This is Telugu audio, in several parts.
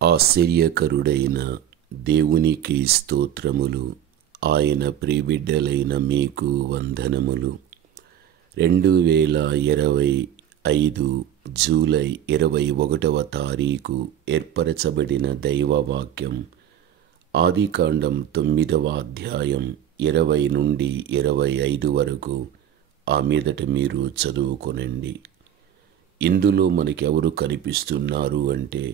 ఆశ్చర్యకరుడైన దేవునికి స్తోత్రములు. ఆయన ప్రియబిడ్డలైన మీకు వందనములు. 2025 జూలై 21వ తారీఖు ఏర్పరచబడిన దైవవాక్యం ఆదికాండం 9వ అధ్యాయం 20 నుండి 25 వరకు. ఆ మీదట మీరు చదువుకొనండి. ఇందులో మనకెవరు కనిపిస్తున్నారు అంటే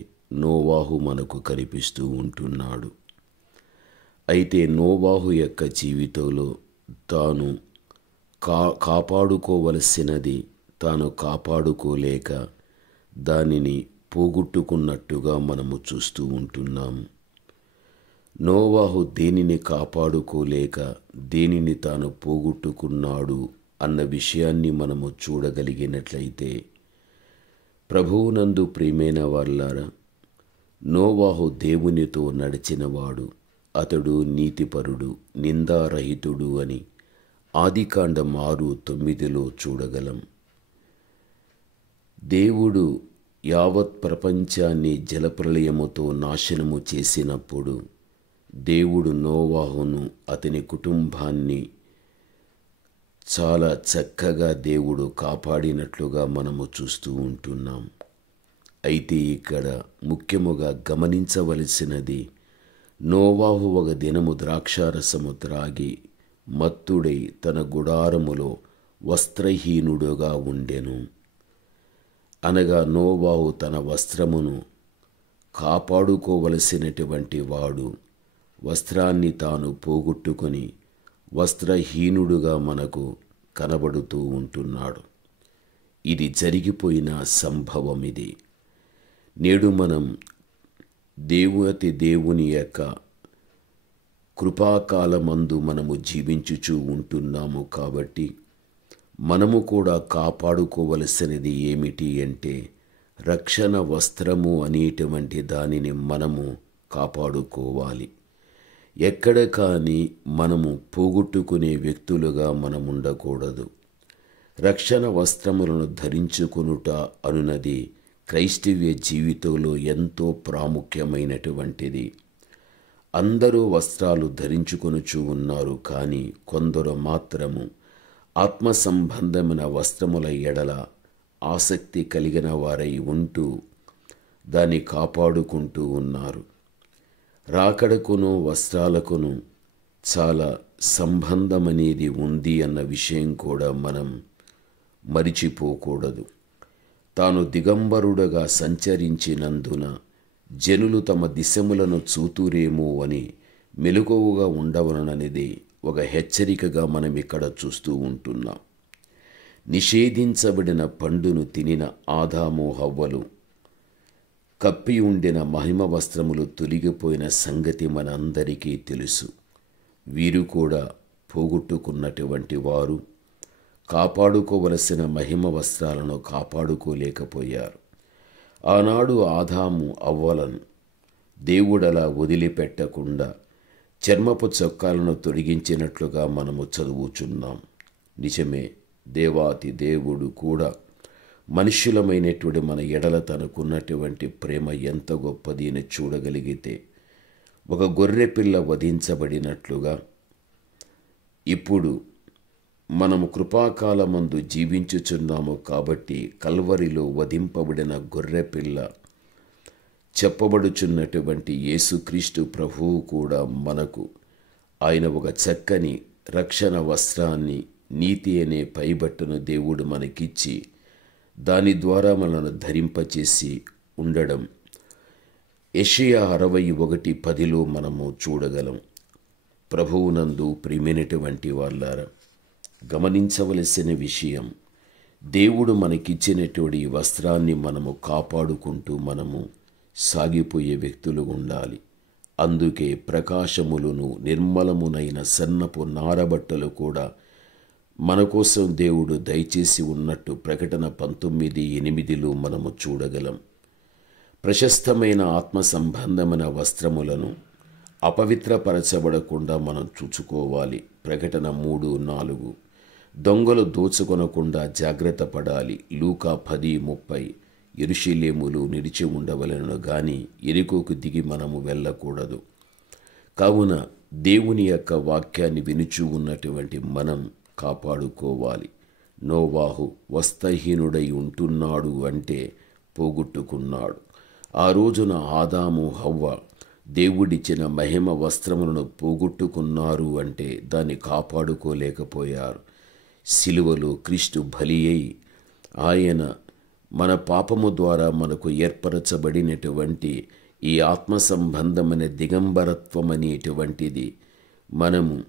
నోవాహు మనకు కనిపిస్తూ ఉంటున్నాడు. అయితే నోవాహు యొక్క జీవితంలో తాను కాపాడుకోవలసినది తాను కాపాడుకోలేక దానిని పోగొట్టుకున్నట్టుగా మనము చూస్తూ ఉంటున్నాము. నోవాహు దేనిని కాపాడుకోలేక దేనిని తాను పోగొట్టుకున్నాడు అన్న విషయాన్ని మనము చూడగలిగినట్లయితే, ప్రభువునందు ప్రియమైన వాళ్ళారా, నోవాహు దేవునితో నడిచినవాడు, అతడు నీతిపరుడు, నిందారహితుడు అని ఆదికాండం 6:9 చూడగలం. దేవుడు యావత్ ప్రపంచాన్ని జలప్రళయముతో నాశనము చేసినప్పుడు దేవుడు నోవాహును అతని కుటుంబాన్ని చాలా చక్కగా దేవుడు కాపాడినట్లుగా మనము చూస్తూ ఉంటున్నాం. అయితే ఇక్కడ ముఖ్యముగా గమనించవలసినది, నోవాహు ఒక దినము ద్రాక్షారసము త్రాగి మత్తుడై తన గుడారములో వస్త్రహీనుడుగా ఉండెను. అనగా నోవాహు తన వస్త్రమును కాపాడుకోవలసినటువంటి వాడు వస్త్రాన్ని తాను పోగొట్టుకొని వస్త్రహీనుడుగా మనకు కనబడుతూ ఉంటున్నాడు. ఇది జరిగిపోయిన సంభవం. ఇది నేడు మనం దేవుని యొక్క కృపాకాలమందు మనము జీవించుచూ ఉంటున్నాము. కాబట్టి మనము కూడా కాపాడుకోవలసినది ఏమిటి అంటే రక్షణ వస్త్రము అనేటువంటి దానిని మనము కాపాడుకోవాలి. ఎక్కడ కానీ మనము పోగొట్టుకునే వ్యక్తులుగా మనం ఉండకూడదు. రక్షణ వస్త్రములను ధరించుకొనుట అనున్నది క్రైస్తవ జీవితంలో ఎంతో ప్రాముఖ్యమైనటువంటిది. అందరూ వస్త్రాలు ధరించుకొనుచూ ఉన్నారు, కానీ కొందరు మాత్రము ఆత్మ సంబంధమైన వస్త్రముల ఎడల ఆసక్తి కలిగిన వారై ఉంటూ దాన్ని కాపాడుకుంటూ ఉన్నారు. రాకడకును వస్త్రాలకును చాలా సంబంధమనేది ఉంది అన్న విషయం కూడా మనం మరిచిపోకూడదు. తాను దిగంబరుడుగా సంచరించినందున జనులు తమ దిశములను చూతురేమో అని మెలకువగా ఉండవలననేది ఒక హెచ్చరికగా మనం ఇక్కడ చూస్తూ ఉంటున్నాం. నిషేధించబడిన పండును తినిన ఆదాము హవ్వలు కప్పి ఉండిన మహిమ వస్త్రములు తొలగిపోయిన సంగతి మనందరికీ తెలుసు. వీరు కూడా పోగొట్టుకున్నటువంటి వారు కాపాడుకోవలసిన మహిమ వస్త్రాలను కాపాడుకోలేకపోయారు. ఆనాడు ఆదాము అవ్వలను దేవుడలా వదిలిపెట్టకుండా చర్మపు చొక్కాలను తొలగించినట్లుగా మనము చదువుచున్నాం. నిజమే, దేవాతి దేవుడు కూడా మనుష్యులమైనటువంటి మన ఎడల తనకున్నటువంటి ప్రేమ ఎంత గొప్పది అని చూడగలిగితే, ఒక గొర్రె పిల్ల వధించబడినట్లుగా ఇప్పుడు మనము కృపాకాలమందు జీవించుచున్నాము. కాబట్టి కల్వరిలో వధింపబడిన గొర్రె పిల్ల చెప్పబడుచున్నటువంటి యేసుక్రీస్తు ప్రభువు కూడా మనకు ఆయన ఒక చక్కని రక్షణ వస్త్రాన్ని, నీతి అనే పైబట్టును దేవుడు మనకిచ్చి దాని ద్వారా మనను ధరింపచేసి ఉండడం యెషయా 61:10 మనము చూడగలం. ప్రభువునందు ప్రియమైనటువంటి వాళ్ళారా, గమనించవలసిన విషయం, దేవుడు మనకిచ్చినటువంటి ఈ వస్త్రాన్ని మనము కాపాడుకుంటూ మనము సాగిపోయే వ్యక్తులు ఉండాలి. అందుకే ప్రకాశములను నిర్మలమునైన సన్నపు నారబట్టలు కూడా మన కోసం దేవుడు దయచేసి ఉన్నట్టు ప్రకటన 19:8 మనము చూడగలం. ప్రశస్తమైన ఆత్మ సంబంధమైన వస్త్రములను అపవిత్రపరచబడకుండా మనం చూచుకోవాలి. ప్రకటన 3:4. దొంగలు దోచుకొనకుండా జాగ్రత్త పడాలి. లూకా 10:30. యెరూషలేములో నిలిచి ఉండవలెను గాని యెరికోకు దిగి మనము వెళ్ళకూడదు. కావున దేవుని యొక్క వాక్యాన్ని వినుచూ ఉన్నటువంటి మనం కాపాడుకోవాలి. నోవాహు వస్త్రహీనుడై ఉంటున్నాడు అంటే పోగొట్టుకున్నాడు. ఆ రోజున ఆదాము హవ్వ దేవుడిచ్చిన మహిమ వస్త్రములను పోగొట్టుకున్నారు అంటే దాన్ని కాపాడుకోలేకపోయారు. సిలువలో క్రీస్తు బలి అయి ఆయన మన పాపము ద్వారా మనకు ఏర్పరచబడినటువంటి ఈ ఆత్మ సంబంధమైన దిగంబరత్వం అనేటువంటిది మనము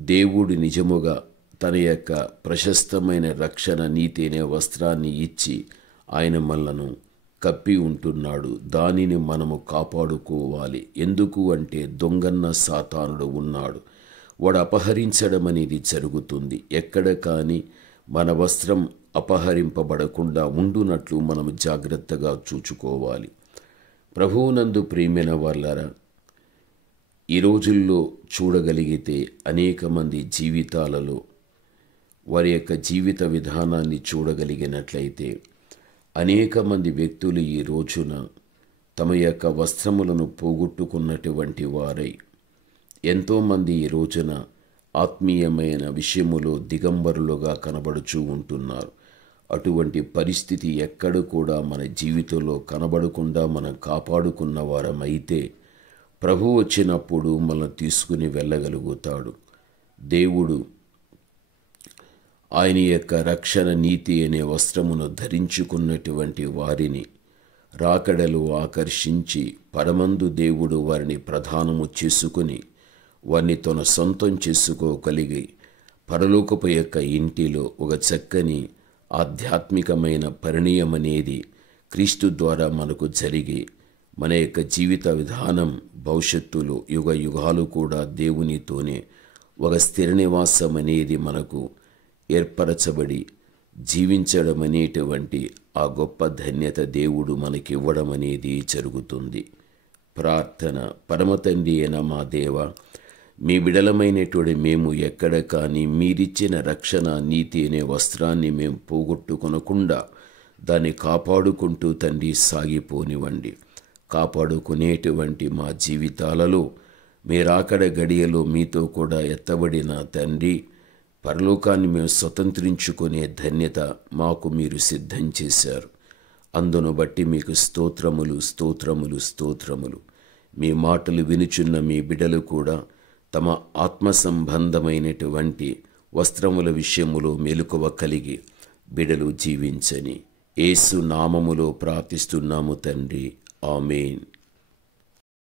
దేవుడు నిజముగా తన యొక్క ప్రశస్తమైన రక్షణ నీతి అనే వస్త్రాన్ని ఇచ్చి ఆయన మనలను కప్పి ఉంటున్నాడు. దానిని మనము కాపాడుకోవాలి. ఎందుకు అంటే దొంగన్న సాతానుడు ఉన్నాడు. వాడు అపహరించడం అనేది జరుగుతుంది. ఎక్కడ కానీ మన వస్త్రం అపహరింపబడకుండా ఉండునట్లు మనము జాగ్రత్తగా చూచుకోవాలి. ప్రభువునందు ప్రియమైన వాళ్ళారా, ఈ రోజుల్లో చూడగలిగితే అనేక మంది జీవితాలలో వారి యొక్క జీవిత విధానాన్ని చూడగలిగినట్లయితే అనేక మంది వ్యక్తులు ఈ రోజున తమ యొక్క వస్త్రములను పోగొట్టుకున్నటువంటి వారై ఎంతోమంది ఈ రోజున ఆత్మీయమైన విషయములో దిగంబరులుగా కనబడుచూ ఉంటున్నారు. అటువంటి పరిస్థితి ఎక్కడ కూడా మన జీవితంలో కనబడకుండా మనం కాపాడుకున్న వారమైతే ప్రభువు వచ్చినప్పుడు మనల్ని తీసుకుని వెళ్ళగలుగుతాడు. దేవుడు ఆయన యొక్క రక్షణ నీతి అనే వస్త్రమును ధరించుకున్నటువంటి వారిని రాకడలు ఆకర్షించి పరమందు దేవుడు వారిని ప్రధానము చేసుకుని వారిని తన సొంతం చేసుకోగలిగి పరలోకపు యొక్క ఇంటిలో ఒక చక్కని ఆధ్యాత్మికమైన పరిణయం అనేది క్రీస్తు ద్వారా మనకు జరిగి మన యొక్క జీవిత విధానం భవిష్యత్తులో యుగ యుగాలు కూడా దేవునితోనే ఒక స్థిర నివాసం అనేది మనకు ఏర్పరచబడి జీవించడం అనేటువంటి ఆ గొప్ప ధన్యత దేవుడు మనకివ్వడం అనేది జరుగుతుంది. ప్రార్థన. పరమతండ్రి అయిన మా దేవ, మీ బిడలమైనటువంటి మేము ఎక్కడ కానీ మీరిచ్చిన రక్షణ నీతి అనే వస్త్రాన్ని మేము పోగొట్టుకొనకుండా దాన్ని కాపాడుకుంటూ తండ్రి సాగిపోనివ్వండి. కాపాడుకునేటువంటి మా జీవితాలలో మీరాకడ గడియలో మీతో కూడా ఎత్తబడిన తండ్రి పరలోకాన్ని మేము స్వతంత్రించుకునే ధన్యత మాకు మీరు సిద్ధం చేశారు. అందును బట్టి మీకు స్తోత్రములు స్తోత్రములు స్తోత్రములు. మీ మాటలు వినుచున్న మీ బిడ్డలు కూడా తమ ఆత్మ సంబంధమైనటువంటి వస్త్రముల విషయములో మెలకువ కలిగి బిడలు జీవించని యేసు నామములో ప్రార్థిస్తున్నాము తండ్రి. ఆమేన్.